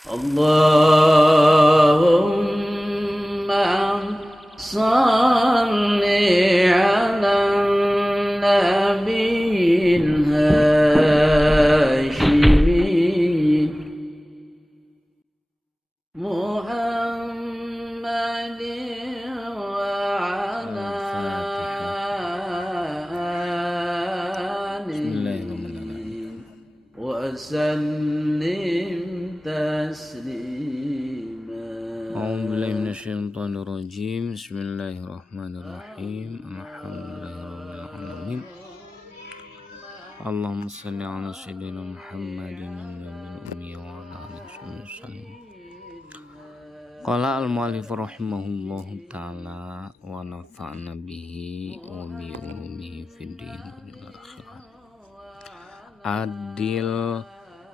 Allahumma salli ala nabiyyin Hashimi Muhammadin wa ala alihi wa sallim taslima. A'udzubillahi minasyaitonir rajim. Bismillahirrahmanirrahim. Alhamdulillahirabbil alamin. Allahumma shalli ala sayyidina Muhammadin nabiyil ummi wa ala alihi wasallam. Qala al-mu'allif rahimahullahu ta'ala wa nafa'na bihi wa bi ulumihi fid din wal akhirah. Adil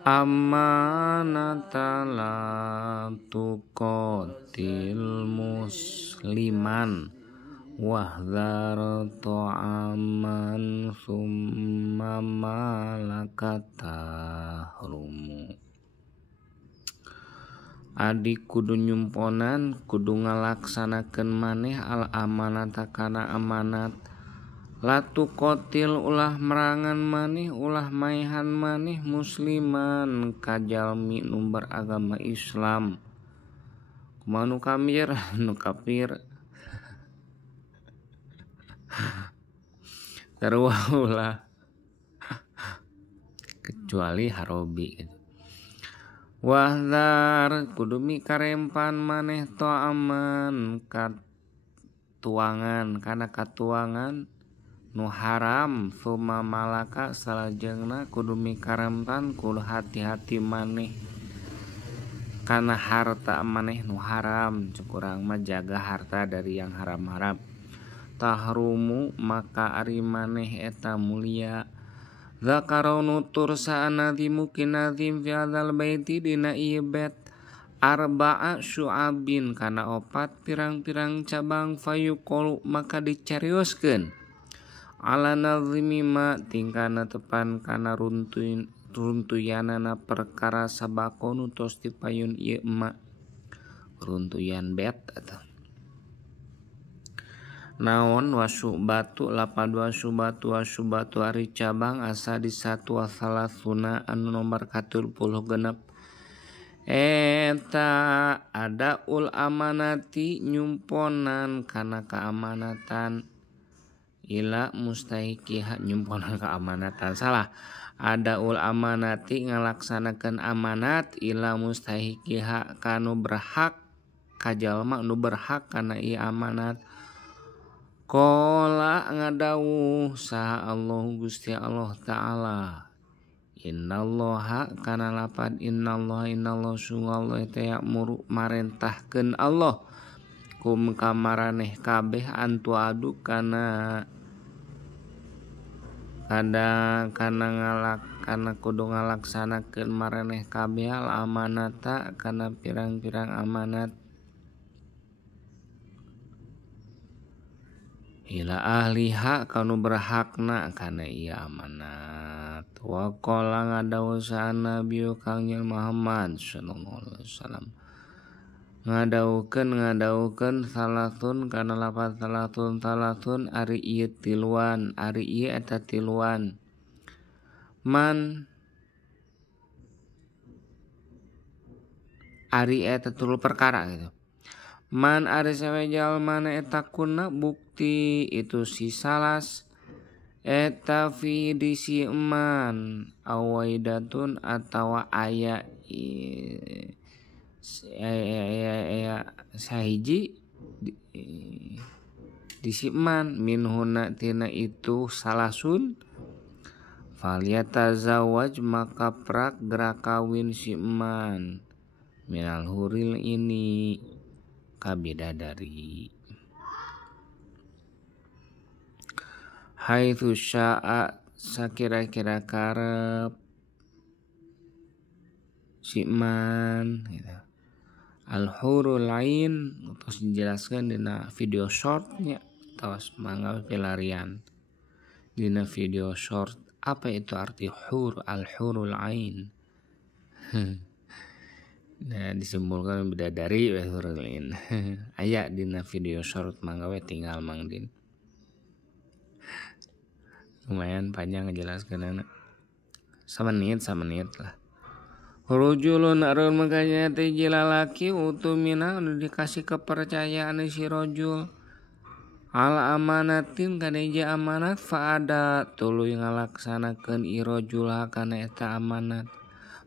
amanata la tuqatil musliman wahdhar ta'aman summa malakatahrumu. Adik kudu nyumponan kudu ngalaksanakeun maneh al amanata kana amanat latu kotil ulah merangan maneh ulah maehan maneh musliman kajalmi nu beragama Islam kumaha nu kamir nu kafir sarua ulah kecuali harobi gitu. Wahdar kudu mikarempan maneh to aman katuangan kana katuangan nu haram summa malaka salajengna kudu mikarempan kudu hati-hati maneh kana harta maneh nu haram cukurang mah jaga harta dari yang haram-haram tahrumu maka ari maneh eta mulia. Zakarau nutur sa'anadimu kinazim fi hadzal baiti dina ieu bait arba'a syu'abin kana opat pirang-pirang cabang fayuqulu maka dicarioskeun ala nazimi ma tingkana tepan kana runtuyanana perkara sabako nu tos dipayun ieu ma runtuyan bait eta naon wasubatu lapad wasubatu ari cabang asa di satu wasalasuna anu nomor 36 eta ada ul amanati nyumponan kana keamanatan ila mustahiqiha nyumponan keamanatan salah ada ul amanati ngalaksanakeun amanat ila mustahiqiha kanu berhak kajalma nu berhak kana ieu amanat. Qala ngadawuh saha Allah Gusti Allah Ta'ala innallaha kana lapad innallaha sungguh teh ya'muru marentahkeun Allah kum kamaraneh kabeh antu adu kana kudu ngalaksanakeun maraneh kabeh al amanata kana pirang-pirang amanat ila ahliha kanu berhakna kana ieu amanat wa qala ngadawuh sa'ana nabi Kang Muhammad sallallahu alaihi wasallam ngadawuhkeun salatun kana lapat salatun ari ieu tiluan ari ieu eta tiluan man ari eta tulu perkara gitu. Man ari sawe jalma eta kuna bukti itu si salas eta fi disi man awaidatun atawa aya sahiji disi man minhuna tina itu salasun falyatazawaj maka prak gerak kawin si man minal huril ini kabidadari haitsu syaa sakira-kira karep si man gitu. Al-hurul lain terus dijelaskan dina video shortnya tos mangga pelarian dina video short apa itu arti hur al-hurul ain Nah, disimpulkan bidadari we hurulin. Aya dina video short mangga we tinggal Mang Din. Lumayan panjang ngejelaskeunana. Samenit lah. Rojulun arun makanya teh lalaki utumina udah dikasih kepercayaan si rojul. Al amanatin kana hiji amanat faada tuluy ngalaksanakeun irojul kana eta amanat.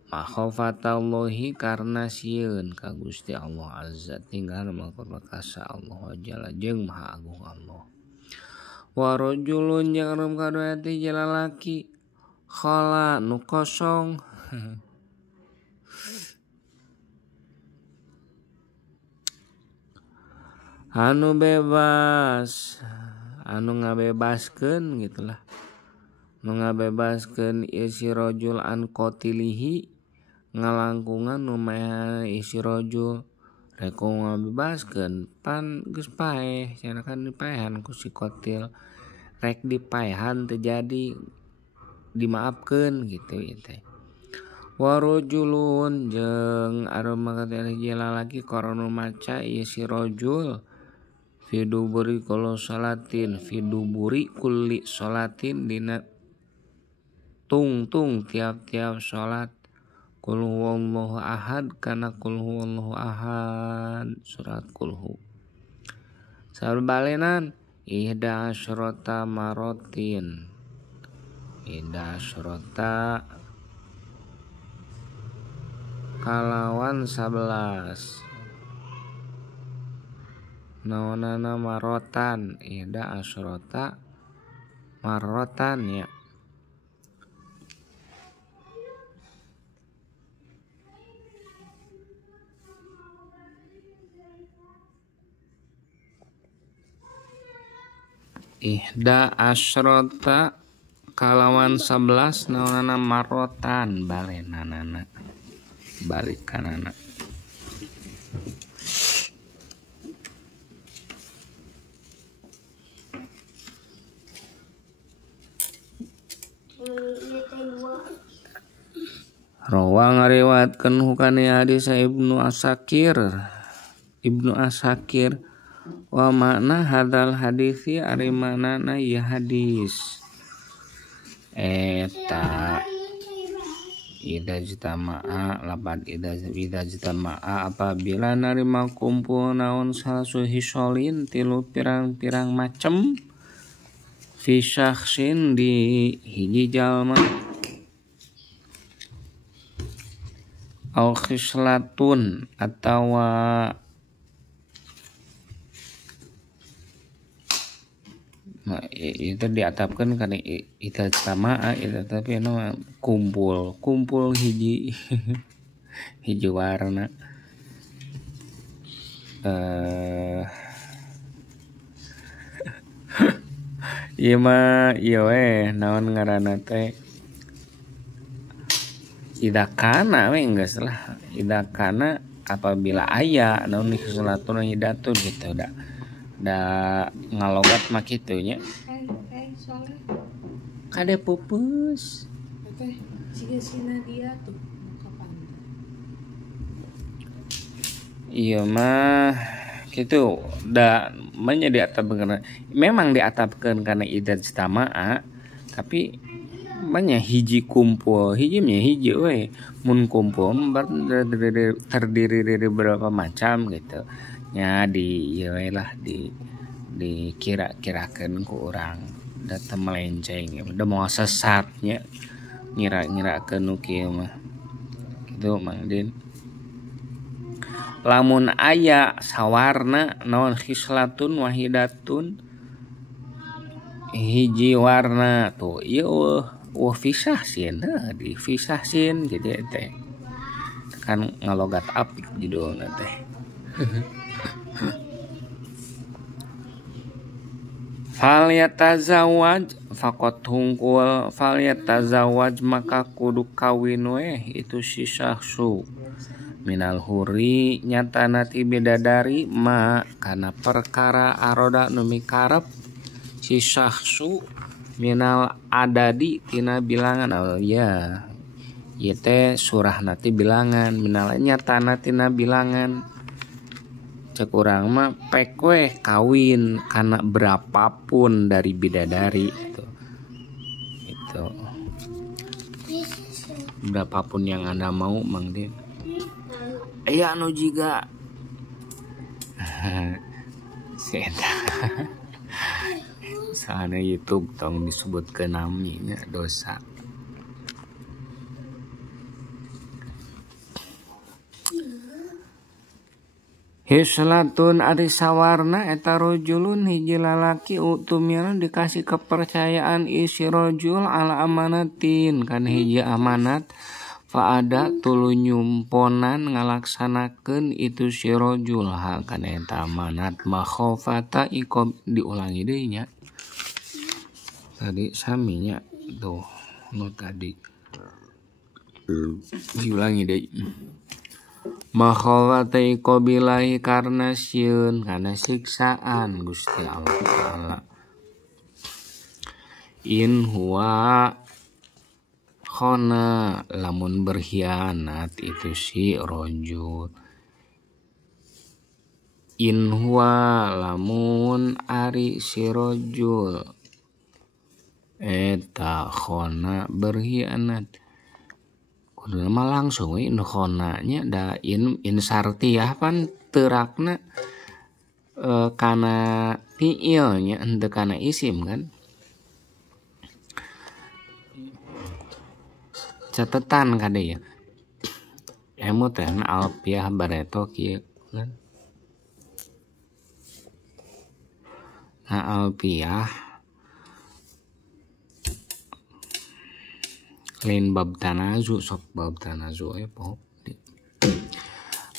Makhofatallahi karena sieun ka Gusti Allah azza tinggal mangkor bakasa Allah jalla jeung maha agung Allah. Wa rajulun jeung arum kadua teh lalaki khala nu kosong anu bebas anu ngabebaskeun gitulah nu ngabebaskeun isi rajul an qatilihi ngalangkungan nu mah isi rajul rek ngabebaskeun pan geus paeh cenah kan dipaehan ku si qatil rek dipaehan teu jadi dimaafkeun gitu teh. Wa rajulun jeung arum makateh lalaki koronu maca isi rajul fiduburi kulli salatin dina tung tiap-tiap salat qul huwallahu ahad kana qul huwallahu ahad surat qulhu sabalenan ihda asyrata marotin ihda asyrata kalawan 11 naonana marotan ihda asyrata marotan ya ihda asyrata kalawan 11 naonana marotan balenanana balikanana rawa ngariwayatkeun hukana hadis Ibnu Asakir wa makna hadal hadisi ari manana ieu hadis eta idza jitama'a lapad idza jitama'a apabila narima kumpul naon salasu hisolin tilu pirang-pirang macem fi syakhsin di hiji jalma au khislatun atawa itu diatapkan karena itu sama itu tapi nama kumpul hiji hiji warna iya mah iya we naon ngaranna teh idakana we enggak salah idakana apabila aya naon khislatun hidatun gitu da ngalogat mah kitu nya. Kade pupus. Teh siga dia tuh kapan? Iya mah kitu da manya diatapkeun. Memang diatapkeun kana idza jitama'a tapi banyak hiji kumpul, hiji we. Mun kumpul terdiri dari beberapa macam gitu. Nya di ieu lah dikira-kirakeun ku urang da teu melenceng da moal sesatnya ngira-ngirakeun nu kieu mah kitu Mang Din. Lamun aya sawarna naon khislatun wahidatun hiji warna tuh ieu fisah sin di fisah sin jadi teh kan ngalogat apik judulna teh. Fal yatazawaj faqat hungkul fal yatazawaj maka kudu kawin we itu si syahsu minal huri nyatana ti bidadari ma kana perkara aroda nu mikarep si syahsu minal adadi tina bilangan ya ieu teh surah nanti bilangan minalanya tanah tina bilangan cek urang mah pek we kawin kana berapapun dari bidadari itu berapapun yang Anda mau Mang Din. Anu jiga si eta soalnya YouTube tong disebut ke naminya dosa. Hislatun ari sawarna eta rojulun hiji lalaki utumira dikasih kepercayaan isi rojul ala amanatin kan hiji amanat faada tulu nyumponan ngalaksanakeun itu si rojul ha kana eta amanat makhofata ikob diulangi deui nya tadi saminya tuh nu tadi diulangi deui makhawata ikobilahi karena sieun karena siksaan Gusti Allah Ta'ala in huwa khona lamun berkhianat itu si rojul in huwa lamun ari si rojul eta khona berkhianat kudu mah langsung we in khona nya da in sartiyah pan teurakna kana fiil nya henteu kana isim kan catatan kade ya emu teh alfiah bareto kieu kan alfiah lain bab tanazu sok bab tanazu poho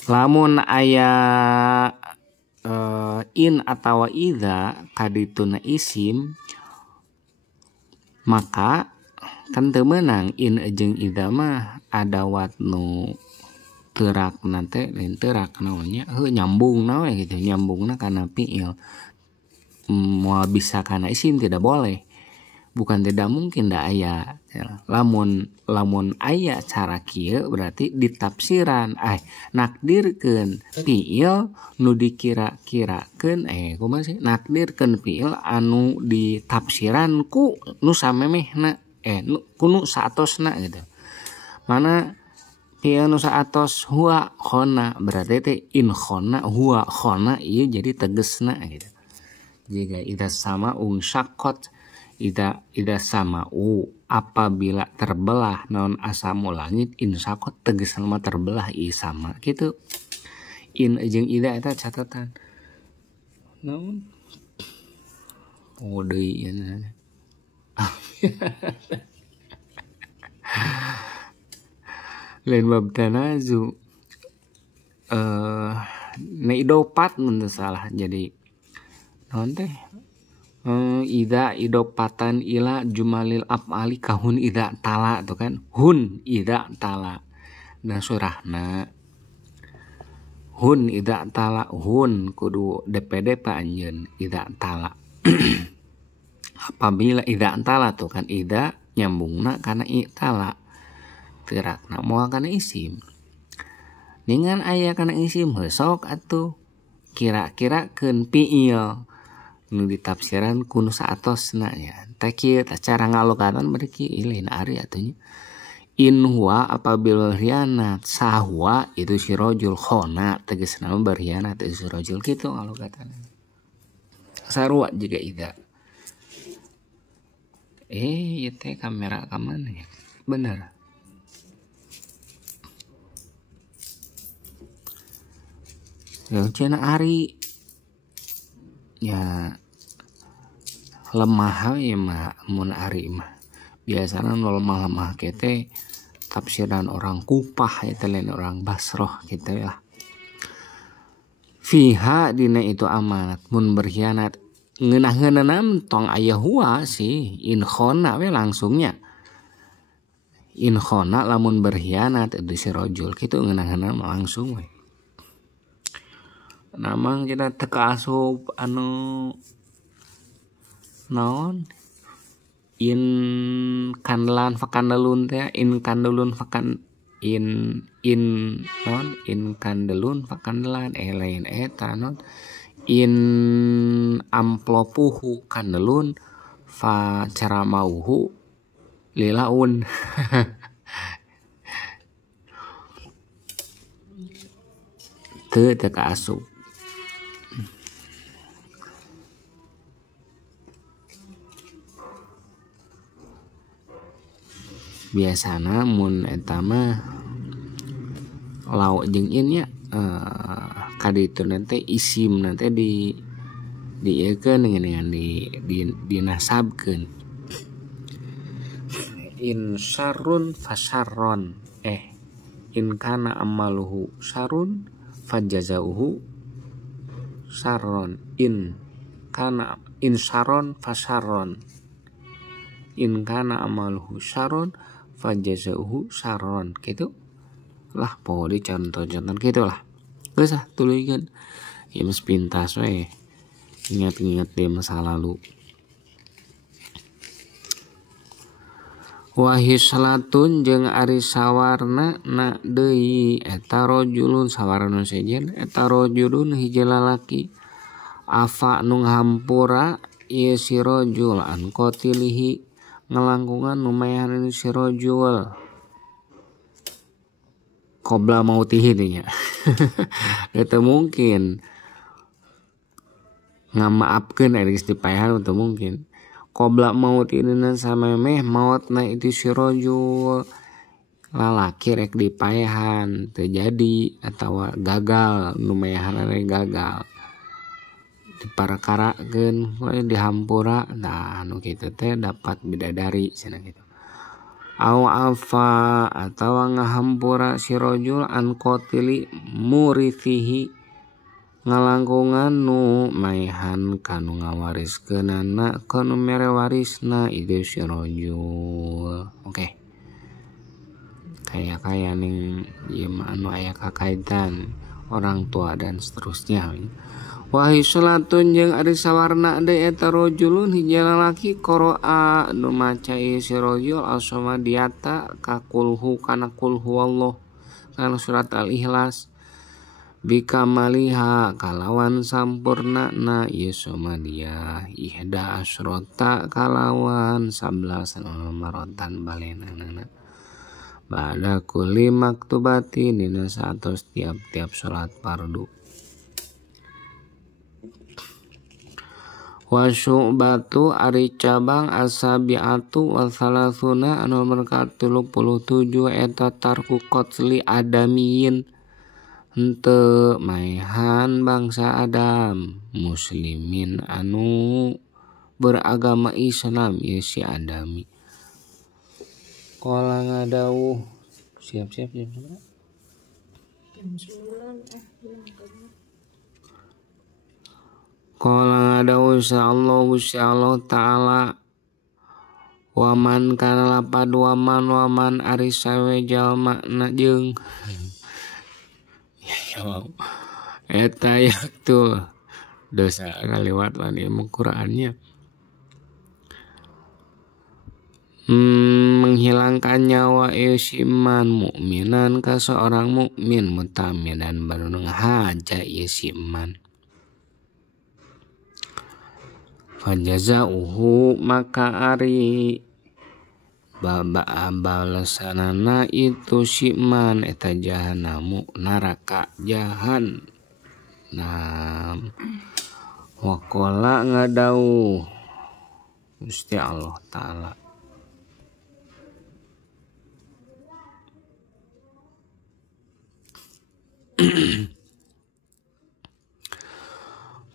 lamun aya in atawa idza kadituna isim maka kan teu meunang in jeung idza mah adawat nu teurakna teh lain teurak naonnya nyambungna we gitu nyambungna kana fiil moal bisa kana isim tidak boleh bukan tidak mungkin da aya lamun aya cara kieu berarti ditafsiran nakdirkeun fiil nu dikira-kirakeun kumaha sih nakdirkeun fiil anu ditafsiran ku nu samemehna ku nu saatosna gitu mana fiil nu saatos huwa khona berarti teh in khona huwa khona ieu jadi tegesna gitu jika ida sama syaqqat ida sama apabila terbelah naon asamu langit insakot tegesan mah terbelah sama gitu in jeung ida eta catatan naon deui nya lain bab tanazu neidopat mun salah jadi naon teh ida idopatan ila jumalil af'ali kahun ida tala tuh kan hun ida tala dan surahna hun ida tala hun kudu DPD pa anjeun ida tala apabila ida tala tuh kan ida nyambungna kana itala teurakna moal kana isim ningan aya kana isim sok atuh kira-kira keun fiil nu ditafsiran kun saatosna nya teh kieu cara ngalokatan beuki lain ari atunya in huwa apabila berkhianat sahwa itu si rojul khona tegasna berkhianat itu si rojul kitu ngalokatan sarua juga ida ieu teh kamera ka mana ya bener yang cenah ari ya lemah ya mah mun ari mah biasana lemah kete tafsiran orang Kupah eta lain orang Basroh gitu ya fiha dina itu amanat mun berkhianat ngeunah-ngeunana tong aya huwa sih in khona we langsungnya in khona lamun berkhianat itu si rojul kitu ngeunah-ngeunana langsung we namang kita teka asup anu naon in kandelan fakandalun teh in kandelun fakan in non in kandelun fakandelan lain eta non in amplopuhu kandelun fa caramauhu lilaun. Teu kaasup. Biasana mun eta mah lauk jeung in nya kaditu nanti isim nanti di eukeun dengan di nasabkeun. In syarrun fasyarron in kana amaluhu syarrun fajazauhu syarron in syarron fasyarron in kana amaluhu syarron fajazauhu syarron gitu lah pokoknya contoh-contoh gitu lah geus tuluykeun ieu mah pintas we ingat-ingat di masa lalu. Wahi salatun jeung ari sawarna na deui eta rajulun sawarna sejen eta rajulun hiji lalaki afa nu ngahampura ieu si rajul an qatilihi ngalangkungan numayahan si rajul qabla mautihi nya. Eta mungkin ngamaafkeun ari geus dipayahan teu mungkin. Qabla mautina samemeh mautna itu si rajul lalaki rek dipayahan terjadi atau gagal numayahan gagal diparakarakeun dihampura nah anu kitu teh dapat bidadari cenah kitu. Au afa atawa ngahampura si rajul an qatili murithihi ngalangkungan nu maehan kanu ngawariskeunana kanu mere warisna itu si rajul. Oke. Kayak ning ieu mah anu aya kakaitan orang tua dan seterusnya. Wahi salatun jeung ari sawarna deui eta rajulun hiji lalaki qara'a nu maca ieu si rajul as-samadiyata ka kulhu kana qul huwallah kana surat al-ikhlas bikamaliha kalawan sampurna na ieu samadiyah ihda asyrota kalawan 11 marotan balenana ba'da kulli maktubatin dina satos tiap-tiap salat fardu. Wa syu'batu ari cabang asabiatu wa salasuna anu nomor 37 eta tarku qatli adamiyin henteu maehan bangsa Adam muslimin anu beragama Islam ieu si adami. Qala ngadawuh siap-siap jam berapa? Jam 9 Qala ngadawuh Allah ta'ala waman kana lapad waman ari sawe jalma na jeung ya eta yaktu dosa ngaliwat lah ieu Qur'annya menghilangkan nyawa iman mukminan ka seorang mukmin mutamidan baru ngahaja iman fajazauhu maka ari balasanana itu siman eta jahanamu neraka jahanam. Waqala ngadauh Gusti Allah Ta'ala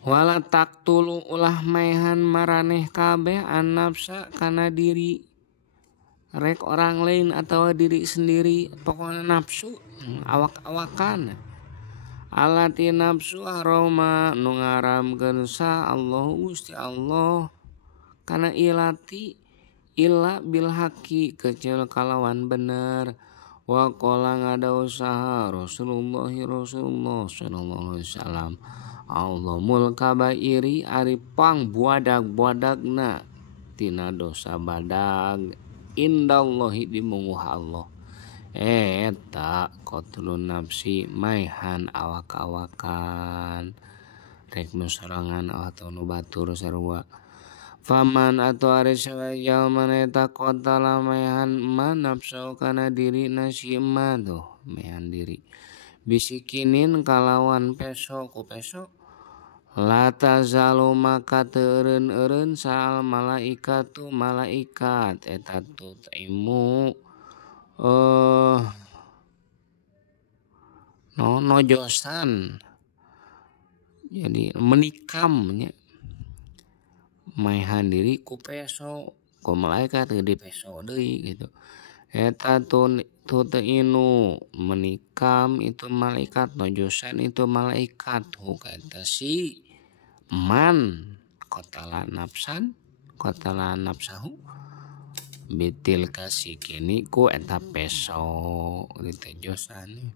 wala taqtulu ulah maehan maraneh kabeh an-nafsa kana diri rek orang lain atau diri sendiri pokoknya nafsu awak-awakan alati nafsu aroma nu ngaramkeun sa Allah Gusti Allah kana ilati illa bil haqi kecil kalawan bener wa qala ngadauh saha Rasulullah sallallahu alaihi wasallam Allahumul kabairi ari pang buadag-buadagna tina dosa badag indallahi di munguh Allah eta qatlun nafsi maihan awak-awakan rek nu sorangan atau nu batur sarua faman atau ari sawajal maneta qatala maihan man nafsu kana diri nasima tuh maihan diri bisikinin kalawan peso ku peso lata zalu maka teureun-eureun saal malaikatu malaikat eta tu taimu nojosan jadi menikamnya maihan diri ku peso ku malaikat di peso deui gitu eta tu inu menikam itu malaikat nojosan itu malaikat kata si man qatala nafsahu bitil kasih kini ku eta peso ditejosan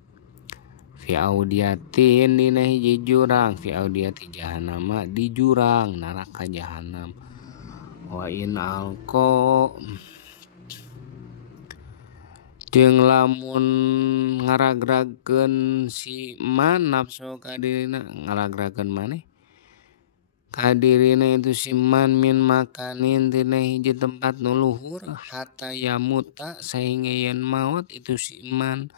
fi audiatin dina hiji jurang fi audiati jahannama di jurang neraka jahanam wa in alqa jeung lamun ngaragrageun si man nafsu ka dirina ngaragrageun maneh kadirina itu siman min makanin tina hiji tempat nu luhur hatta yamuta sehingga yen maut itu siman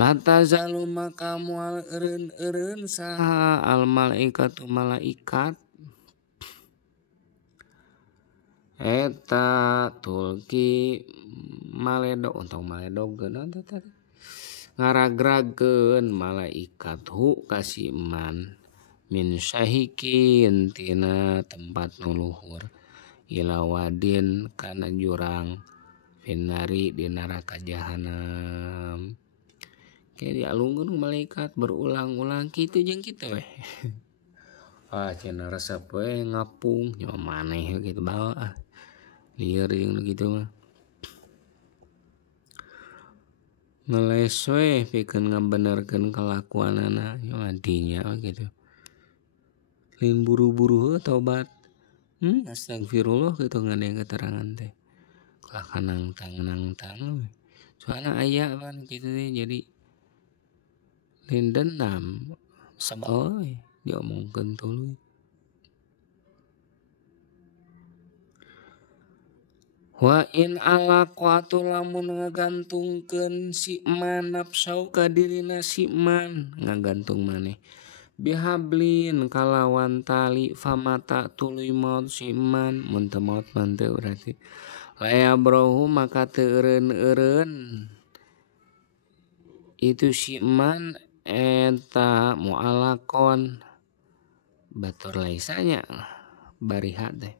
lata zalu maka moal eureun saha al malaikatu malaikat eta tulki maledo untuk maledogeun tadi ngaragrageun malaikat hu ka si man min syahikin tina tempat nu luhur ila wadin kana jurang finari di neraka jahanam kayak dialungkeun malaikat berulang-ulang kitu jeung kitu we cenah resep we ngapung nya maneh kitu bae lieur jeung kitu mah ngeles we pikeun ngabenerkeun kelakuanana nya dinya gitu lain buru-buru tobat astagfirullah gitu ngadeng keterangan teh kalah kanangtang soalnya aya kan gitu teh jadi lain dendam sebel diomongkeun tuluy wa in alaqatu lamun ngagantungkeun si man nafsu ka dirina si man ngagantung maneh bihablin kalawan tali famata tuluy maut si man mun teu maut man teu berarti laya brohu maka teu eureun itu si man eta mualakon batur laisanya bariha teh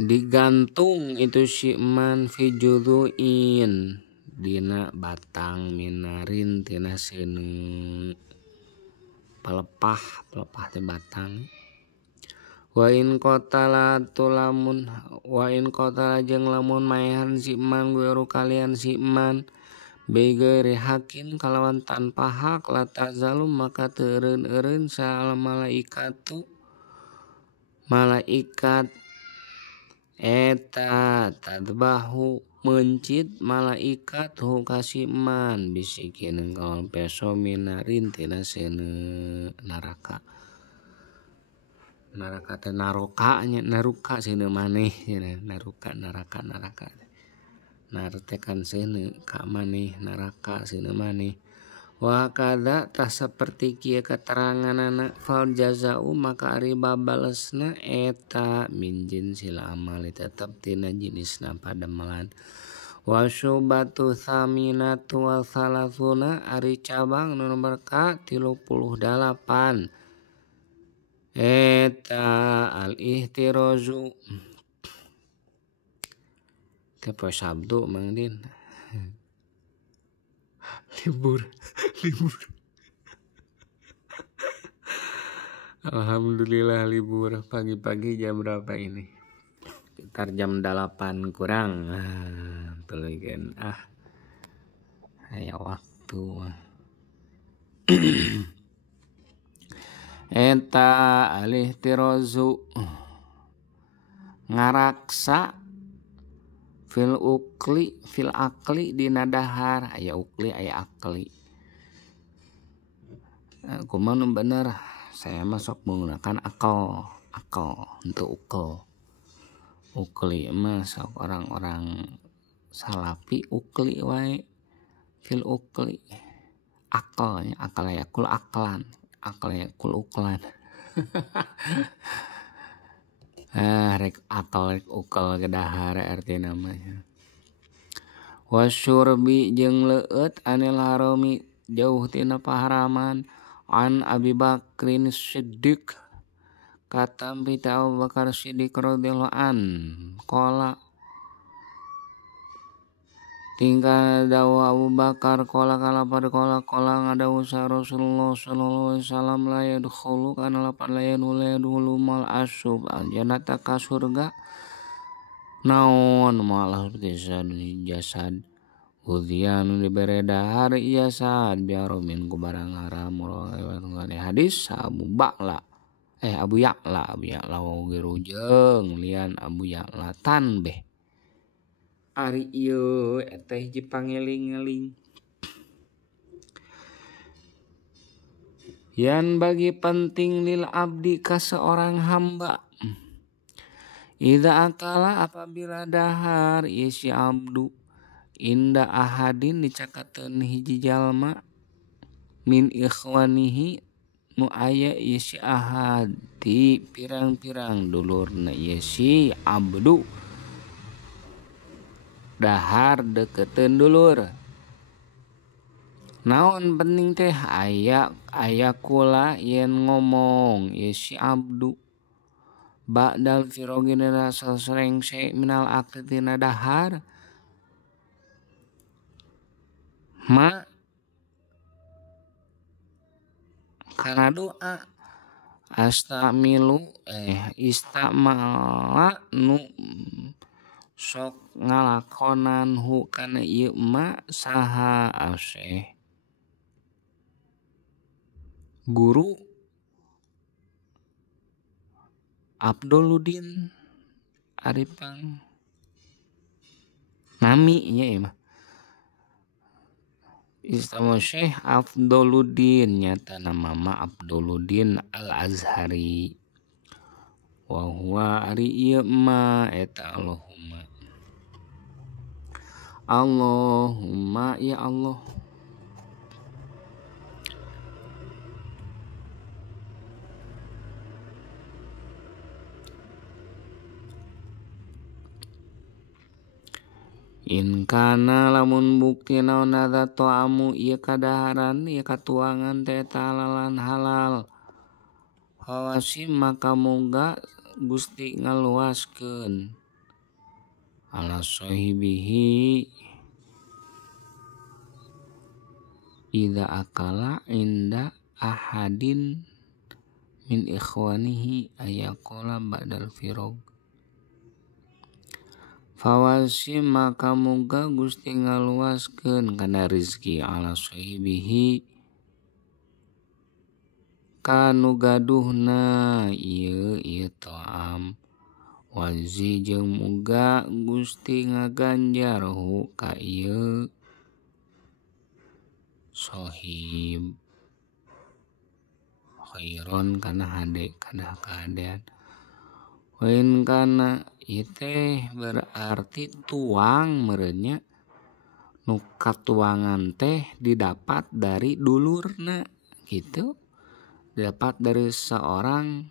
digantung itu si man fi juduin dina batang minarin tina seuneu pelepah teh batang wa in qatala jeung lamun maehan si man guru kalian si man begeuri hakin kalawan tanpa hak la tazalum maka teureun-eureun saal malaikat eta tadbahu mencit malaikat hu kasiman bisikin kawan peso minarin tina seuneu neraka teh naruka seuneu maneh naruka neraka narte kan seuneu ka maneh neraka seuneu maneh wa kada tah saperti kieu keteranganana fal jazau maka ari babalesna eta min jinsil amal tetep tina jenisna pademelan wa syubatu tsaminatu wa salasuna ari cabang nu nomor ka 38 eta al ihtirazu teh poe Sabtu Mang Din libur alhamdulillah libur pagi-pagi jam berapa ini sekitar jam 8 kurang tuligen aya waktu eta alih tirazu ngaraksa fil akli dina dahar. Aya ukli aya akli. Kumaha nu bener? Saya masuk menggunakan akal untuk ukli mah sok orang-orang salafi ukli wae fil ukli. Akal ya kul aklan, akal ya kul uklan. Rek akal rek ukal gedahar arti namanya. Wasyurbi jeung leueut anil harami jauh tina paharaman. An Abi Bakrin Siddiq katam pita Abu Bakar Siddiq radhiyallahu an qala tinggal dawa Abu Bakar qala kalapad qala ngadawu sa Rasulullah sallallahu alaihi wasallam la yadkhulu kana lapan la yadkhulu mal asyub jannata ka surga naon malah seperti jasad Udian diberi dahar jasad biaromin ku barang haram hadis Abu Ya'la wa gerujeng lian Abu Ya'la tanbeh ari ieu eta hiji pangeling-eling yan bagi penting lil abdi ka seorang hamba idza akala apabila dahar ieu si abdu inda ahadin dicakateun hiji jalma min ikhwanihi nu aya ieu si ahad ti pirang-pirang dulurna ieu si abdu dahar deketeun dulur. Naon penting teh aya kula yen ngomong ieu si abdu ba'dal firogina sasrengse minal akti tina dahar ma kana doa istamala nu sok ngalakonan hu kana ieu ma saha aseh guru Abduluddin Aripang nami nya ieu mah Istama Syekh Abduluddin nyata nama mah Abduluddin Al-Azhari wa huwa ari ieu mah eta Allahumma ya Allah in kana lamun bukti naon ada to'amu ieu kadaharan ieu katuangan teh halalan halal hawasim maka moga Gusti ngaluaskeun ala sahibihi idza akala inda ahadin min ikhwanihi ayaqala ba'dal firog fawasi maka muga Gusti ngaluaskeun kana rezeki ala sahibihi kanu gaduhna ieu ta'am wazi jeung muga Gusti ngaganjarhu ka ieu sahib khairon kana hade kana kahadean wain kana teh berarti tuang merenya nu katuangan teh didapat dari dulurna gitu didapat dari seorang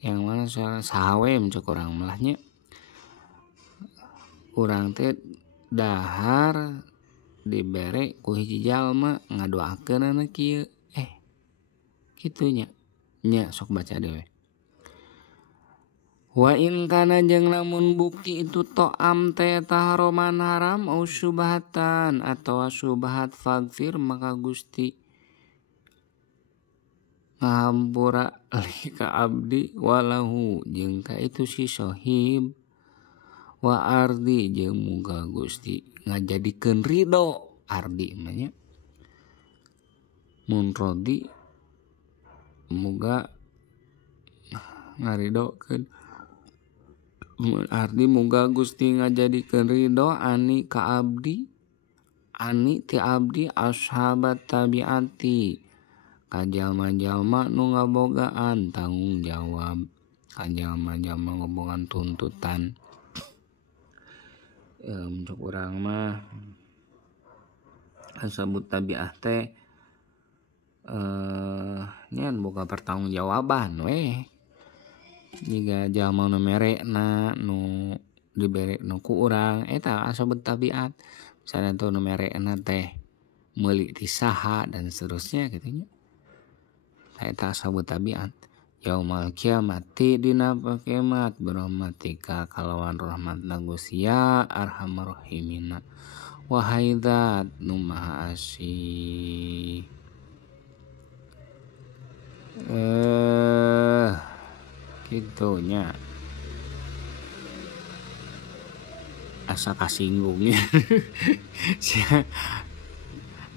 yang mana sahawem cek orang malahnya urang teh dahar dibere ku hiji jalma ngadoakeun anak kieu kitunya nya sok baca dewe. Wa in kana jeung lamun bukti itu to'am teh tahroman haram au syubhatan atawa syubhat fagfir maka Gusti ngahampura li ka abdi walahu jeung ka itu si sahib wa ardi jeung muga Gusti ngajadikeun ridho ardi mah nya mun rodi muga ngaridokeun arti muga Gusti ngajadikeun ridho ani ka abdi ani ti abdi ashabat tabiati ka jalma-jalma nu ngabogaan tanggung jawab ka jalma-jalma ngabogaan tuntutan. Untuk urang mah ashabut tabiah teh nyan boga pertanggungjawaban we. Jika jalma nu merekna nu diberekna ku urang eta ashabut tabiat. Misalnya tuh nu merekna teh meuli ti saha dan seterusnya gitu nya. Eta ashabut tabiat. Yaumal kiamati dina pakemat birahmatika kalawan rahmatna Gusti ya arhamar rahimina. Wahai zat nu maha asih. Gitunya asa kasinggungnya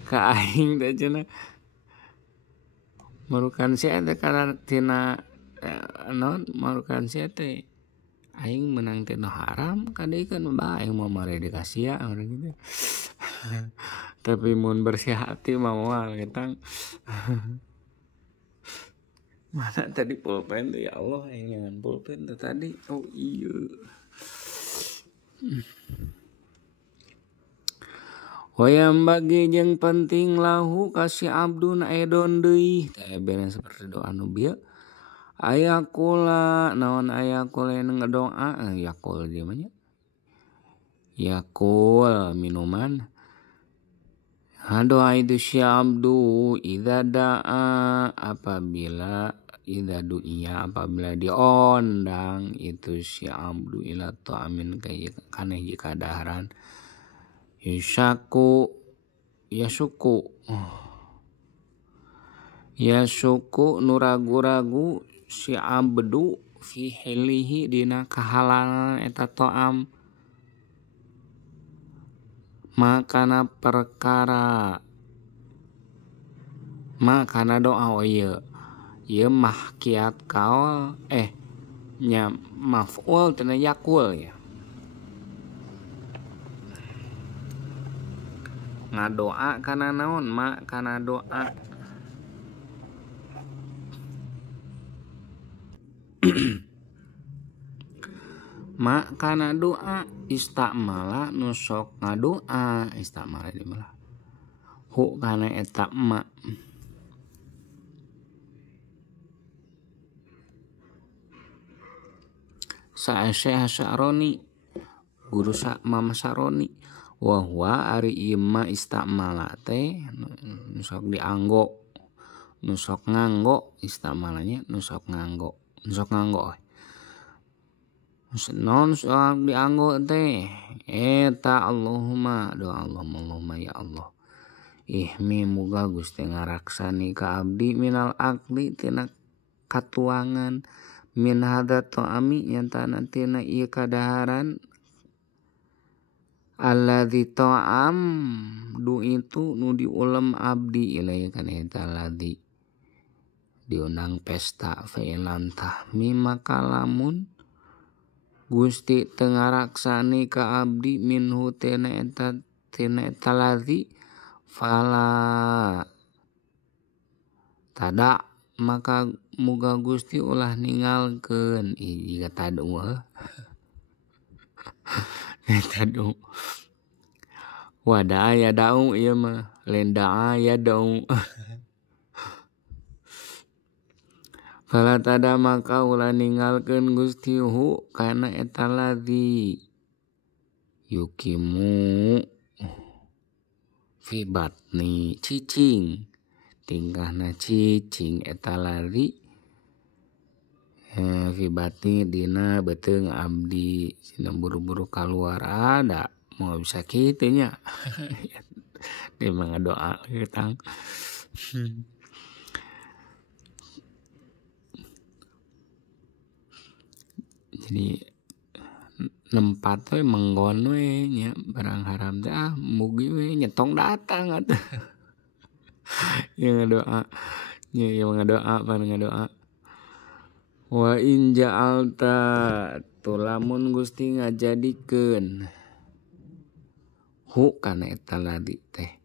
ka aing teh cenah marukan sia teh karena tina non marukan sia teh aing menang teh nu haram kadai kan bae mau mare dikasih ya orang gitu. Tapi mun bersih hati mah moal ketang. Mana tadi pulpen tuh ya Allah yang jangan pulpen tuh tadi. Oh iya. Wayam bagi jeung penting lahu kasih abdun aidon deui teh beres seperti doa nu bieu. Ayakula naon ayakula yang ngedoa yakul dia mah nya. Yakul minuman. Doa itu si abdu idza da'a apabila idza du'iya apabila diondang itu si abdu ila ta'amin kana hiji kadaharan yasuku nu ragu-ragu si abdu fi hilihi dina kahalalan eta ta'am makana perkara makana doa ieu mah kiat kaul nya maf'ul tena yakul ya ngadoa kana naon ma kana doa ma kana doa istamala nusok ngadoa istamala di malah hu kana eta ma Syekh Syaroni guru Mama Syaroni wa huwa ari imma istamala teh nusok dianggo nusok nganggo istamalanya nusok nganggo non soal dianggo teh eta Allahumma doa Allahumma ya Allah ihmi muga Gusti ngaraksani ka abdi minal akli tina katuangan min hadza ta'ami nyantana tina ieu kadaharan alladzi ta'am du itu nu diulem abdi ilai kana eta alladzi diundang pesta fa'ilan tahmi maka lamun Gusti teu ngaraksani ka abdi minhu tina eta ladzi fala tada maka muga Gusti ulah ninggalkeun ieu tadu tadu wada aya dau ieu mah lain da aya dau fala tada maka ulah ninggalkeun Gusti hu kana eta ladzi yukimu fi batni cicing tingkahna cicing eta ladzi fi batni dina beuteung abdi cenah buru-buru kaluar ada mau bisa kitu nya dia mah ngadoa tang jadi nempat we menggon we nya barang haram teh mugi we nyetong datang atuh yang ngadoa nya yang ngadoa pan ngadoa Wa in ja'alta tulamun Gusti ngajadikeun hu kana eta ladi teh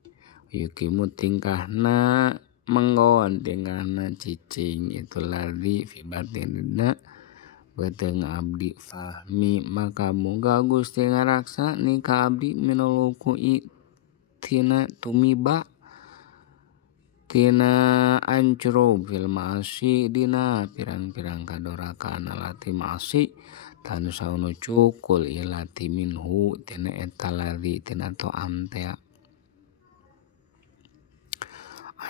yukimu tingkahna manggon tingkahna cicing itu ladi fi batinna beteng abdi fahmi maka muga Gusti ngaraksa ni ka abdi minuluku tina tumiba tina ancro fil ma'asi dina pirang-pirang kadorakaan alati ma'asi tanu saunu cukul ilati minhu tina eta ladi tina to'am tea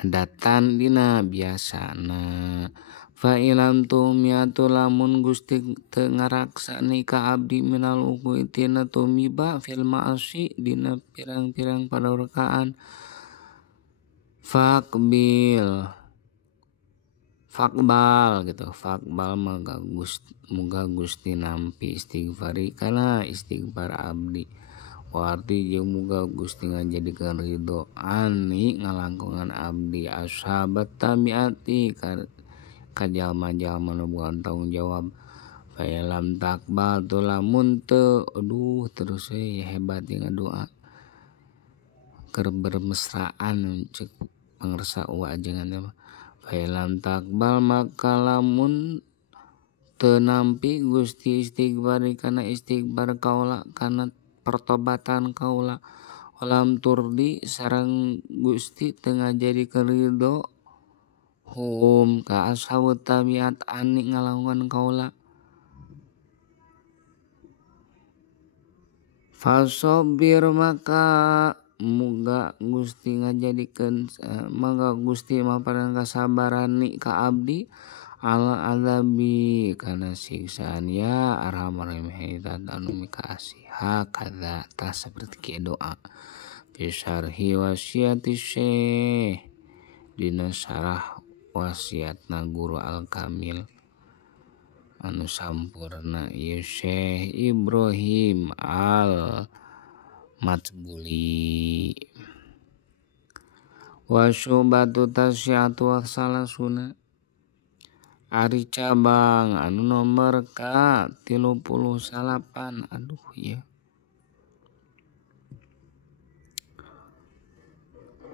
adatan dina biasana fa ilam tumiatu lamun Gusti teu ngaraksa ni ka abdi minal uku tina tumiba fil ma'asi dina pirang-pirang kadorakaan fakbal gitu fakbal muga Gusti nampi istighfari kana istighfar abdi warti jeung muga Gusti ngajadikeun ridho ani ngalangkungan abdi ashabat tabiati ka jalma-jalma nu boga tanggung jawab fa lam takbal tu lamun teu aduh terus hebat jeung ngadoa keur bermesraan cek pangresa wa jangan mah failam takbal maka lamun teu nampi Gusti istighfar kana istighfar kaula kana pertobatan kaula walam turdi sareng Gusti teu ngajadikeun ridho hum ka ashabut tabiat ani ngalangkungan kaula fasobir maka muga Gusti ngajadikeun mangga Gusti maparan kasabaran ni ka abdi ala azabi kana siksaan ya arhamar rahimin anu mikasih hakadha tah saperti kieu doa bisarhi wasiati syekh dina sarah wasiatna guru al kamil anu sampurna ieu Syekh Ibrahim al Matbuli wa syubatu tasyatu wa salasuna ari cabang anu nomor ka 38 aduh ya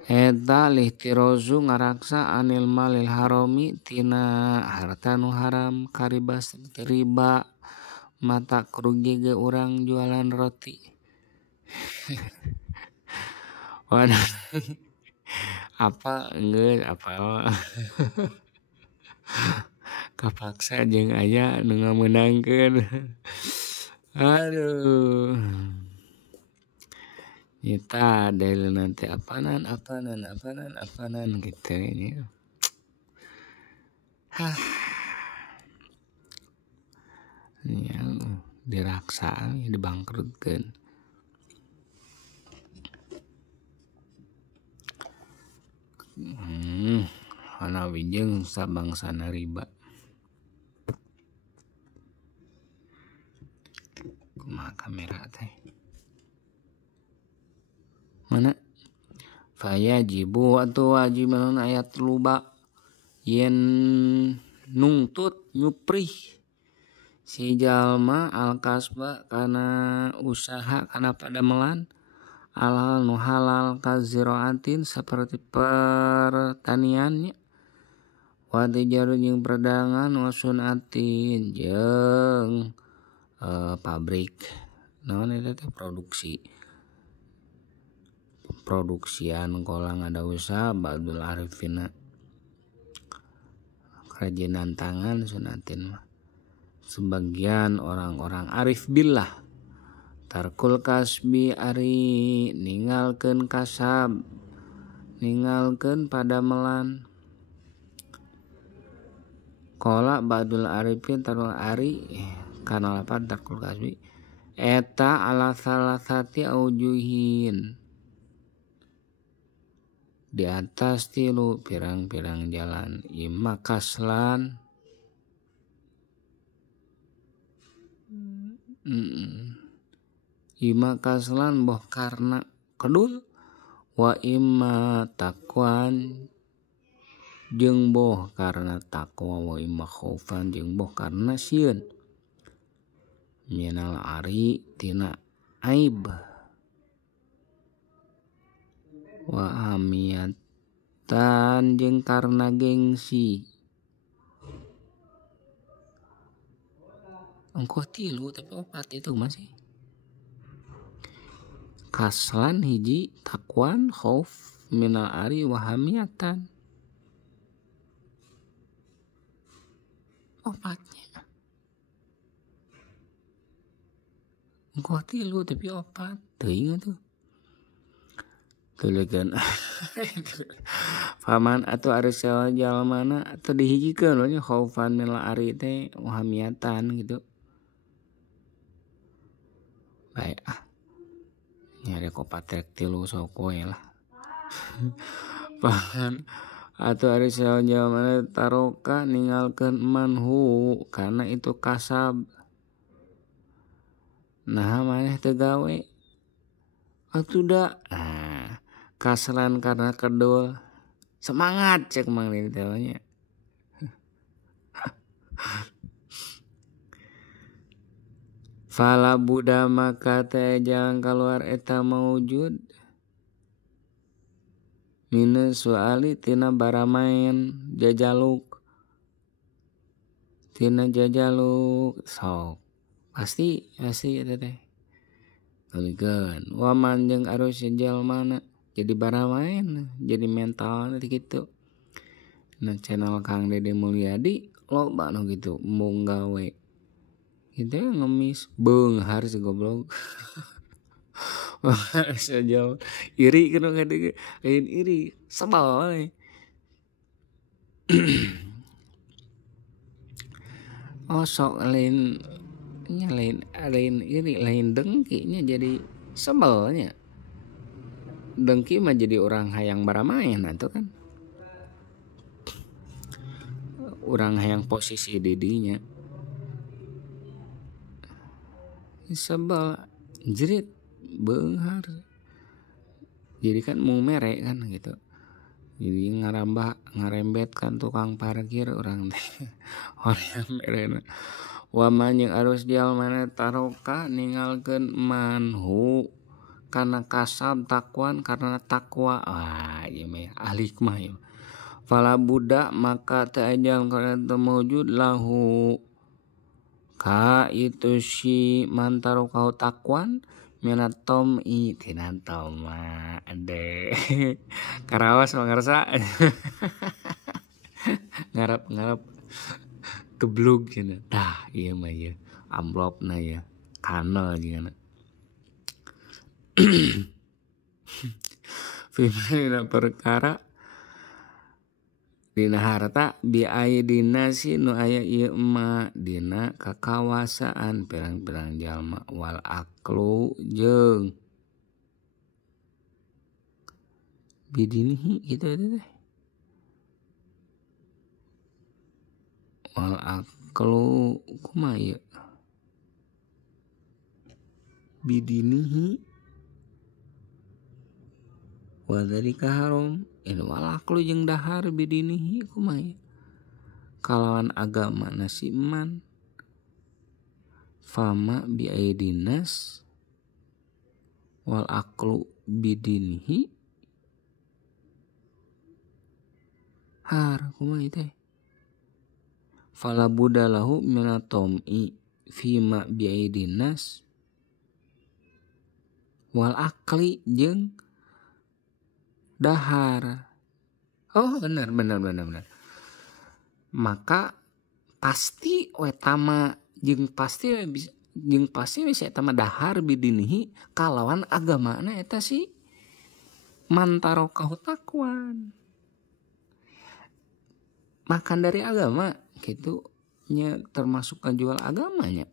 eta lihtirozu ngaraksa anil malil harami tina harta nu haram karibas riba mata kerugi ge urang jualan roti waduh apa geus apal kapaksa jeung aya nu ngameunangkeun aduh nyata dari nanti apanan gitu ini ya diraksa dibangkrutkeun ana wijeng sabangsana riba kumaha kamera teh mana fayajibu atau wajib ayat luba yen nungtut nyuprih si jalma al kasba kana usaha kana padamelan al nu halal kaziraatin seperti pertaniannya wa tijarun jeung perdagangan wa sunatin jeung pabrik naon eta teh produksian kolang ada usaha ba'dul arifina kerajinan tangan sunatin mah sebagian orang-orang arif billah tarkul kasbi ari ninggalkeun kasab ninggalkeun padamelan qala ba'dul arifin tarul ari kana lapan tarkul kasbi eta ala salasati aujuhin di atas tilu pirang-pirang jalan imma kaslan imma kaslan boh karena kedul wa imma takwan jeung boh karena takwa wa imma khaufan jeung boh karena sieun minal ari tina aib wa amiyatan jeung karena gengsi. Engko 3 tapi 4 itu masih kaslan hiji takwan khauf minal ari wa hamiyatan 4-nya. Engko 3 tapi 4 teuing atuh. Tulegan faman atuh ari saha jalmana atuh dihijikeun we khaufan minal ari teh wa hamiyatan gitu. Baik nyari kopatrek 3 sok we lah. Faman atuh ari saha jalmana taroka ninggalkeun manhu kana itu kasab. Nah maneh teu gawe atuh da kaslan karena kedul semangat cek mang di tanya. Fala buddha maka teh jangan keluar eta maujud minus soali tina baramain jajaluk tina jajaluk sok pasti eta teh tulikeun waman jeung arus jalmana jadi baramain jadi mental nanti gitu. Nah channel Kang Dede Mulyadi loba nu gitu mung gawe gitu ngemis beunghar si goblok. Sejauh iri kan kadang lain iri sebal we. Oh sok lain iri lain dengki nya jadi sebelnya. Dengki mah jadi orang hayang baramain atau kan orang hayang posisi didinya sebel jerit beunghar jadi kan mau merek kan gitu jadi ngarembet kan tukang parkir orang teh orang merek waman yang arus jalmana taroka ninggalkeun manhu karena kasab takwan karena takwa ieu mah ahli hikmah ya. Fala buddha maka ta'ajal kana mawjud lahu ka itu si mantaro kau takwan minat tom'i tina toma ade karawas mangarsa ngarap geblug cenah tah ieu mah ya amplopna ya kana gimana. Fimana perkara dina harta bi aidina si nu aya ieu emak dina kakawasaan pirang-pirang jalma wal aklu jeung bidinihi gitu teh wal aklu kumaha ieu bidinihi wadhalika haram in walaklu jeung dahar bidinihi kumaha kalawan agama nasiman fama bi aidinas wal aklu bidinihi har kumaha teh fala budalahu minatom'i fima bi aidinas wal akli jeung dahar. Oh benar. Maka pasti wetama jeung pasti bisa etama dahar bidinihi kalawan agamana eta si mantaro kahutakuan. Makan dari agama gitu nya termasuk jual agamanya.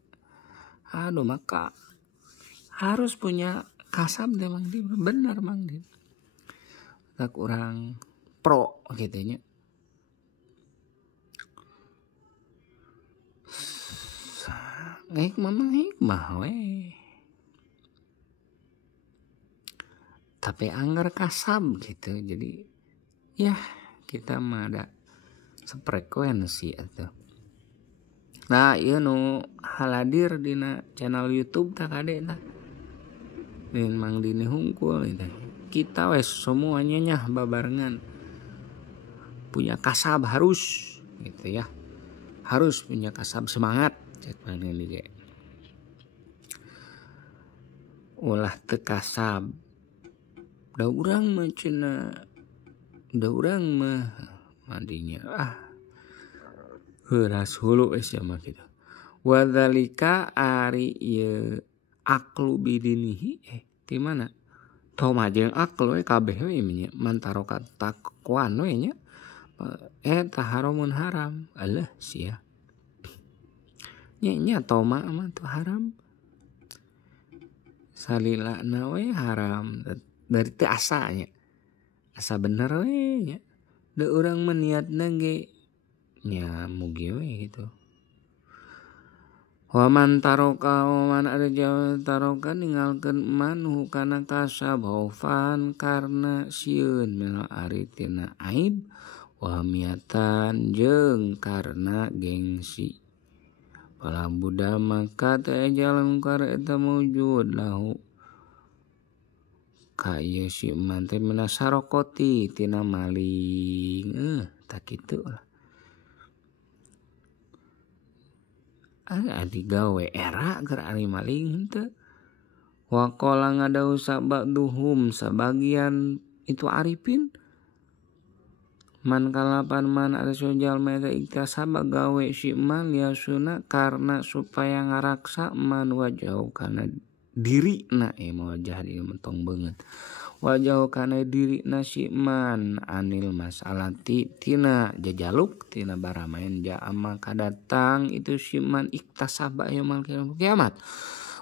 Aduh maka harus punya kasab deh Mang Din. Benar Mang Din. Tak orang pro gitu nya. Hikmah we. Tapi anggar kasab gitu. Jadi ya kita mah ada sefrekuensi atuh. Nah ieu nu haladir dina channel YouTube tah kade tah Din Mang Dini Hungkul itu. Kita wes semuanya nya babarengan punya kasab harus gitu ya, harus punya kasab semangat cek mana nih ge ulah teu kasab da urang mah cenah da urang mah mandinya heuras hulu sia mah kitu. Wadzalika ari ieu aklu bidinihi di mana? Toma jeung aklu kabeh we nya mantaroka takwan we nya. Haramun haram. Alah sia. Nya toma mah tu haram. Salilana we haram dari teu asa nya. Asa bener we nya. Da urang mah niatna ge nya mugi we gitu. Wa man taroka wa man ada jawa taroka ninggalkeun manhu kana kasab haufan karna sieun minal aritina aib wa miatan jeung karna gengsi. Pala buddha maka teu jalan kar eta mawjud lahu ka ieu si man teh minasarokoti tina maling tak kitu lah. Adi gawe era keur ari maling henteu. Wa qala ngadawu sabaduhum sabagian itu arifin man kalapan man ada sojal meta iktasaba gawe si man liasuna karena supaya ngaraksa man wajau kana dirina wajah dia mentong banget wajau kana dirina si man anil masalati tina jajaluk tina baramain jaama kadatang itu si man iktasaba yaumul kiamat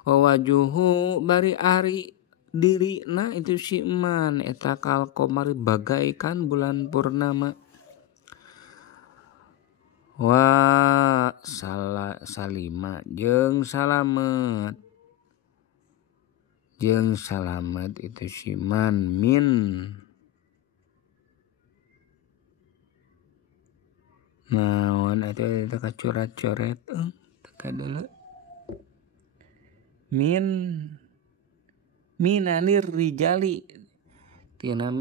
wa wajuhu bari ari dirina itu si man eta kal komari bagaikan bulan purnama wa salima jeung salamet itu si man min naon eta kacoret-coret teka dulu minanir rijali tina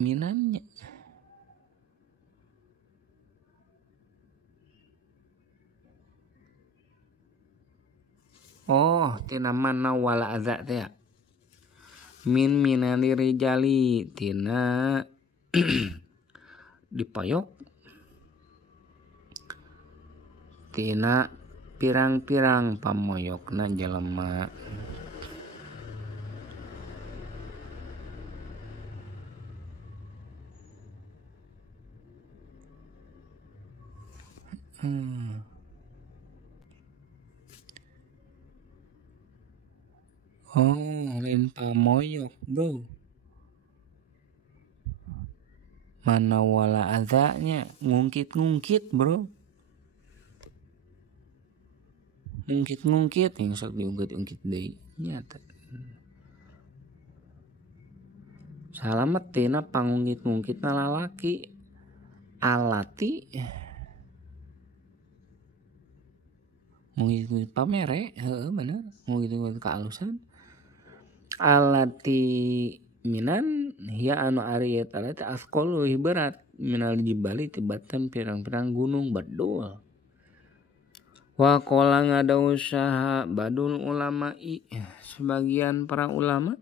minannya tina mana wala adza teh minanir rijali tina dipayok tina pirang-pirang pamoyokna jelema lain pamoyok bro mana wala adanya ngungkit bro ngungkit yang sok diungkit deui nyata salamet tina pangungkit-ngungkitna lalaki alati ngungkit pamere bener ngungkit kealusan alati minan hiya anu ari eta teh asqalu berat minal jibali tibatan pirang-pirang gunung badul. Wa qala ngadawu saha badul ulama'i sebagian para ulama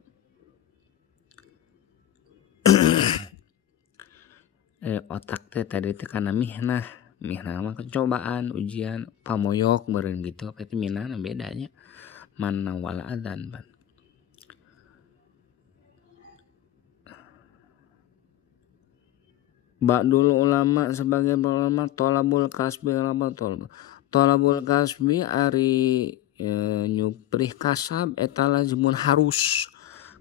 otak teh tadi teh kana mihnah mah kecobaan ujian pamoyok meureun gitu apa itu minah bedanya mana wala adzan ban badul ulama sebagian ulama tolabul kasbi Tolabul kasbi ari nyuprih kasab eta lazmun harus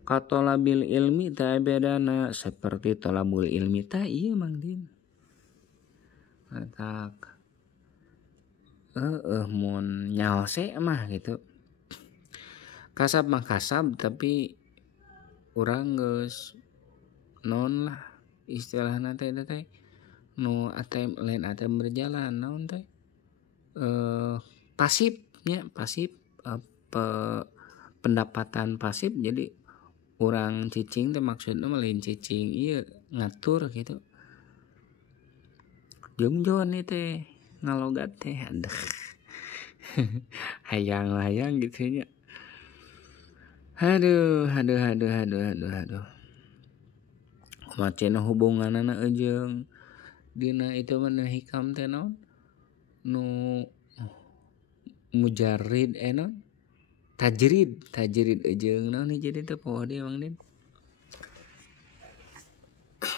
katolabil ilmi ta bedana seperti tolabul ilmi ta ieu Mang Din tak mun nyaose mah gitu kasab mah kasab tapi urang geus non lah istilahna teh nu ATM lain ATM berjalan naon teh pasifnya pasif pendapatan pasif. Jadi orang cicing teh maksudnya lain cicing iya ngatur gitu. Jongjon nih teh ngalogat teh aduh hayang gitu nya. Aduh macena hubunganana jeung dina itu mana hikam teh naon nu mujarrid non tajrid jeung naon jadi teh poho dia Mang Din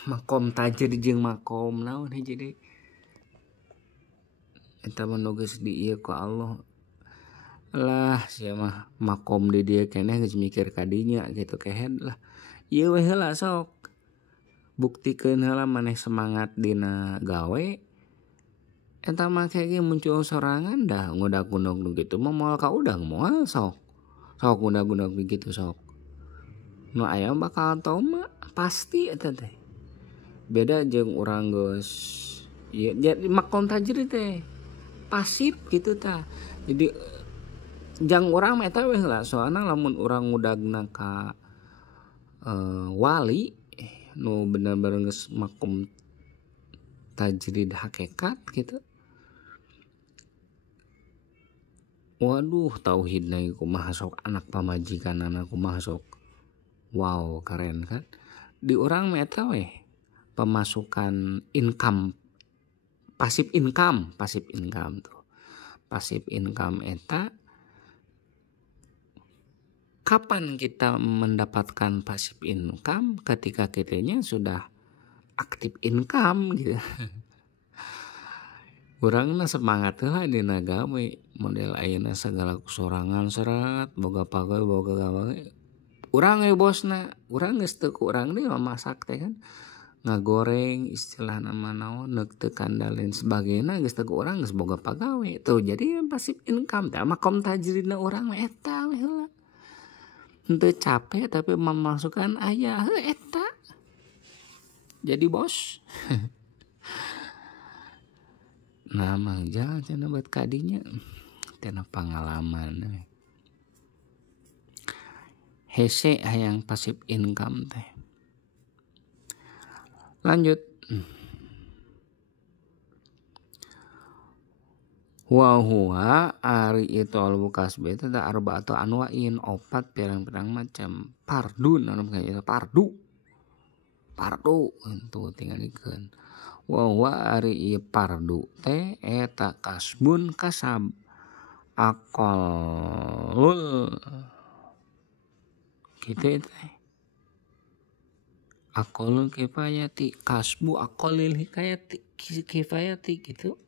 makom tajrid jeung makom naon jadi eta mah nu geus di ieu ku Allah lah sia mah makom di dieu keneh geus mikir ka dinya gitu kehed lah ieu we heula sok buktikeun heula maneh semangat dina gawe eta mah kayak muncul sorangan dah ngudag-ngudag gitu mah moal ka udang moal sok ngudag-ngudag begitu sok nu aya bakal tau mah pasti eta teh beda jeung urang geus ieu jadi makom tajrid teh pasif gitu tah jadi jang urang mah eta we heula soalna lamun urang ngudagna ka wali nu bener-bener geus makom tajrid hakikat gitu. Waduh tauhidna kumaha sok anak pamajikanana kumaha sok wow keren kan di urang mah eta we pemasukan income pasif income tuh pasif income eta kapan kita mendapatkan pasif income ketika kitanya sudah aktif income gitu. Urangna semangat heula dina gawe model ayeuna segala kusorangan serat boga pagawe boga gawe urang we bosna urang geus teu ku urang deui mamasak teh kan ngagoreng istilahna mah naon neuk teu kandal dan sebagainya geus teu ku urang geus boga pagawe tuh jadi pasif income teh makom tajridna urang mah eta we heula henteu capek tapi memasukkan aya eta jadi bos. Nah mang jangan cenah buat kadinya cenah pengalaman hese hayang pasif income teh lanjut wa huwa ari itu al-bukas beta da arba atau anwain opat pirang-pirang macam pardu naon kayak pardu itu tingalikeun wa huwa ari ieu pardu teh eta kasbun kasab aqallul kitu teh aqallul kifayati kasbu aqallil kifayati gitu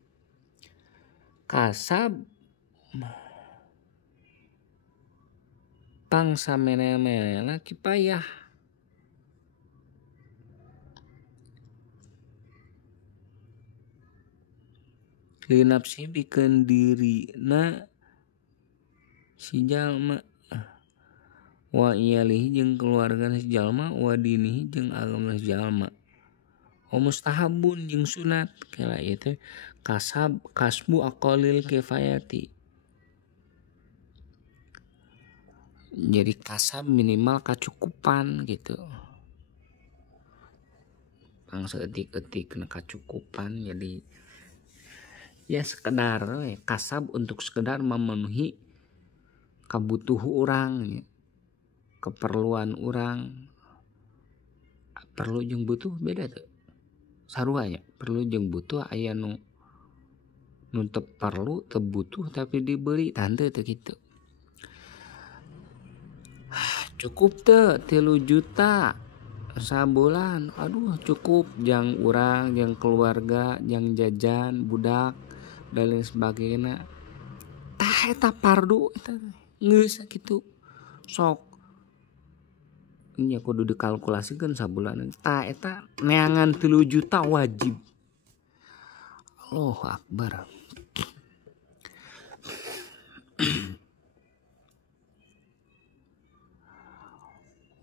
kasab pangsa mene-mene kipayah linapsi pikeun dirina si jalma wa iyalihi jeung keluarga si jalma wa dinihi jeung agama si jalma wa mustahabun jeung sunat kala ieu teh kasbu aqalil kifayati jadi kasab minimal kacukupan gitu bangsa etik-etik kacukupan jadi ya sekedar kasab untuk sekedar memenuhi kebutuhan orang keperluan orang perlu jeung butuh beda tuh sarua nya perlu jeung butuh aya nu teu perlu teu butuh tapi dibeli tante teh kitu cukup teu 3 juta sabulan aduh cukup jang urang jang keluarga jang jajan budak dan lain sebagainya tah eta pardu eta geus kitu sok nya kudu dikalkulasikeun sabulan tah eta neangan 3 juta wajib Allahu Akbar.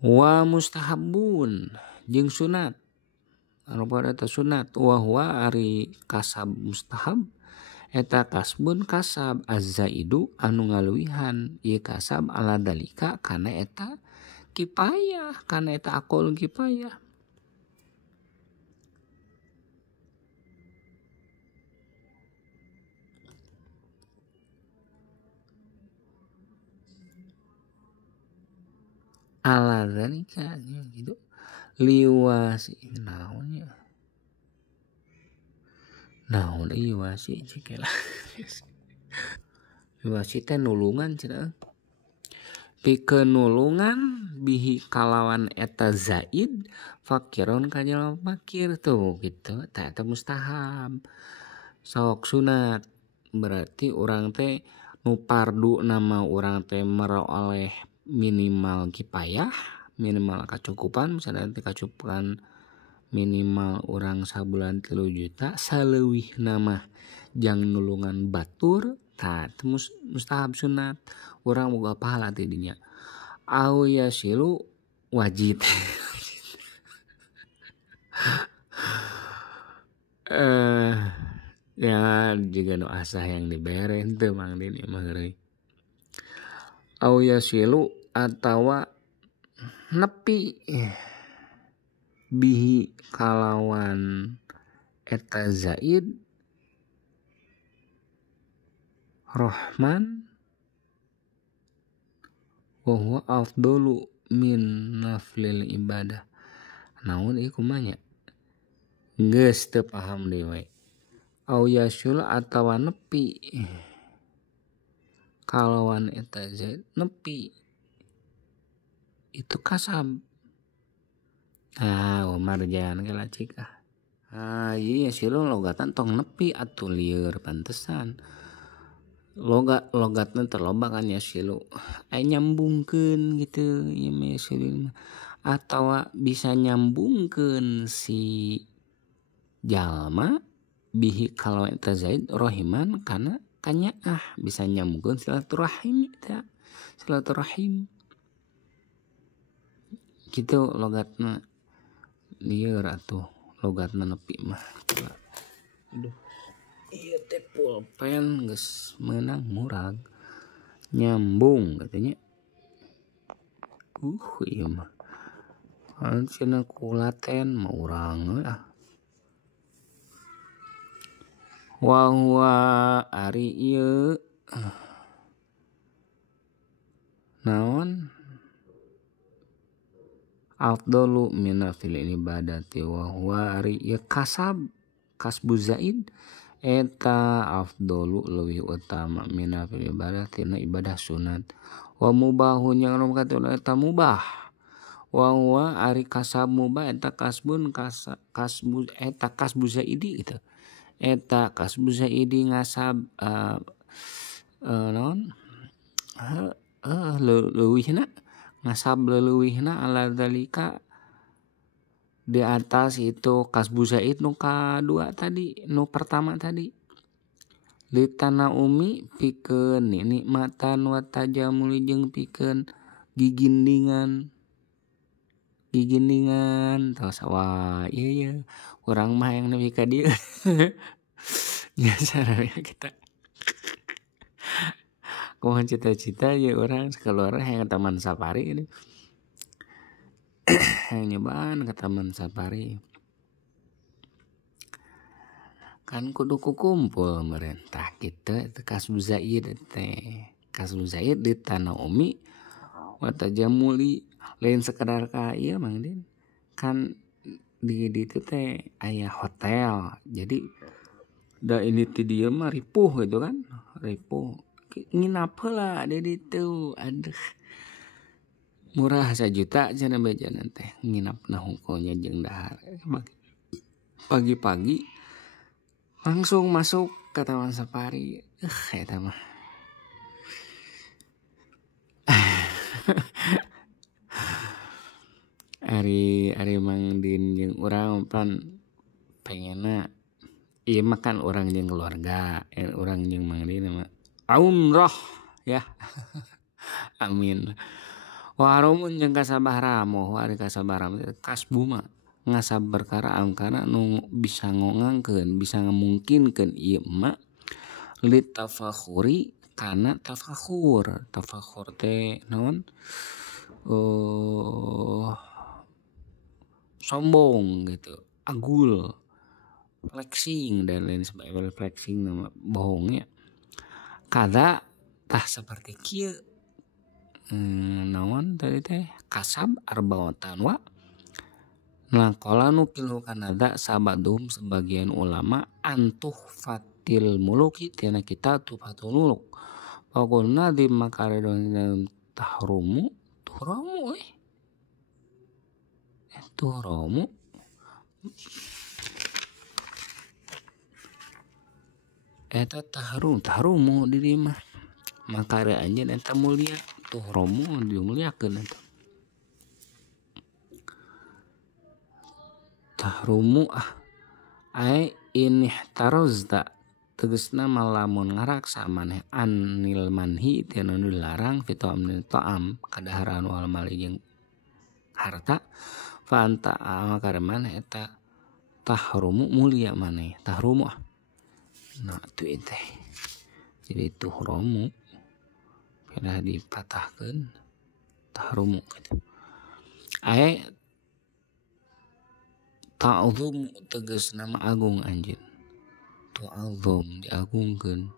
Wa mustahabun jeung sunat rupa eta sunat wa huwa ari kasab mustahab eta kasbun kasab azzaidu anu ngaluwihan ieu kasab ala dalika kana eta kifayah kana eta aqol kifayah. Ala dalika gitu liwasi naonnya naon liwasi cikelah liwasi teh nulungan cenah pikeun nulungan bihi kalawan eta zaid fakiron ka jalma fakir tuh gitu tah eta mustahab sok sunat berarti urang teh nu pardu nama urang teh meroleh minimal kifayah minimal kacukupan misalnya nanti kacukupan minimal orang sabulan 3 juta saleuwih nama jang nulungan batur tah mustahab sunat urang boga pahala tidinya au yasilu wajib ya juga nu asah yang dibere teu mang dini mah heureuy au yasilu atawa nepi bihi kalawan eta zaid rahman wa huwa afdalu min naflil ibadah naon ieu kumaha nya geus teu paham deui we au yasul atawa nepi kalawan eta zaid nepi itu kasab marjan ge lacik iya silu logatan tong nepi atuh lieur pantesan logatna terloba kan ya silu nyambungkeun gitu ieu mah silu atawa bisa nyambungkeun si jalma bihi kalau eta zaid rohiman kana kanyaah bisa nyambungkeun silaturahim eta silaturahim gitu logatna lieur atuh logatna nepi mah aduh ieu teh pulpen geus meunang murag nyambung katanya ieu mah cenah kulaten mah urang wa huwa ari ieu naon afdalu minafil ibadati wa huwa ari ieu kasab kasbu zaid eta afdalu leuwih utama minafil ibadati na ibadah sunat wa mubahun yang nom kata eta mubah wa huwa ari kasab mubah eta kasbun kasbu eta kasbu zaidi gitu eta kasbu zaidi ngasab naon leuwihna ngasab leuwihna ala dalika di atas itu kasbu zaid nu kadua tadi nu pertama tadi litana umi pikeun nikmatan wa tajamuli jeung pikeun gigindingan tos wah ieu urang mah yang nepi ka dieu nya sararea kita kumaha cita-cita ya orang keluar yang ke taman safari ini nyobaan ke taman safari kan kudu kukumpul meureun tah kitu eta kasbu zaid teh kasbu zaid di tanah umi wa tajamuli lain sekedar ka ieu mang din kan di ditu teh aya hotel jadi da ini ti dieu mah ripuh gitu kan ripuh nginap heula di ditu aduh murah 1 juta cenah bejanan teh nginapna hungkulnya jeung dahar pagi-pagi langsung masuk ke taman safari eta mah ari Mang Din jeung urang pan pengenna ieu mah kan urang jeung keluarga urang jeung Mang Din mah umroh ya amin warumun jeung kasabaraha moh ari kasabaraha kasbu mah ngasab perkara angkana nu bisa ngongangkeun bisa ngemungkinkeun ieu mah lit tafakhuri kana tafakhur teh naon sombong gitu agul flexing dan lain sebagainya flexing nama bohongnya kada tah seperti kieu naon tadi teh kasab arba'atan wa nah qala nukilu kanada sabadum sebagian ulama antuh fatil muluki tina kita tufatul muluk faqulna di makaridon tahrumu tuhromu eta tahrumu di dieu mah makare anjeun eta mulia tuhromu dimuliakeun eta tahrumu ai inih tarozda tegasna malamun ngaraksa maneh anil manhi tina nu dilarang fito amnil ta'am kadaharan wal mali jeung harta fa anta makare maneh eta tahrumu mulia maneh tahrumu nah tu teh jadi tuhromu pernah dipatahkeun tahrumu gitu ai ta'zum tegas nama agung anjeun tu'azum diagungkeun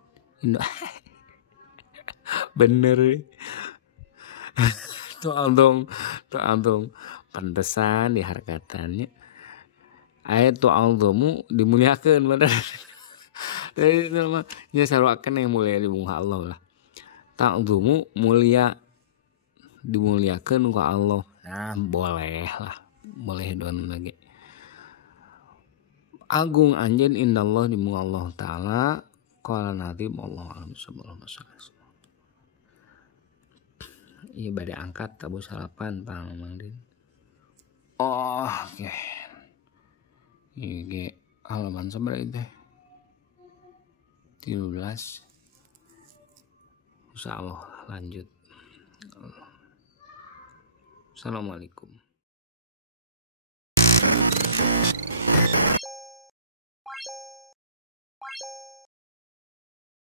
bener tu'azum pantesan dihargatannya aya tu'azumu dimuliakeun bener dari nama nya sarwakeun yang mulia di muka Allah lah ta'zumu mulia dimuliakeun ku Allah nah boleh lah boleh doan lagi agung anjeun indallah di muka Allah taala qala nadim Allah alam sallallahu alaihi. Iya bade angkat tabu salapan Pang Mangdin. Oh, oke. Ini halaman seberapa itu? 13. Insyaallah lanjut. Assalamualaikum.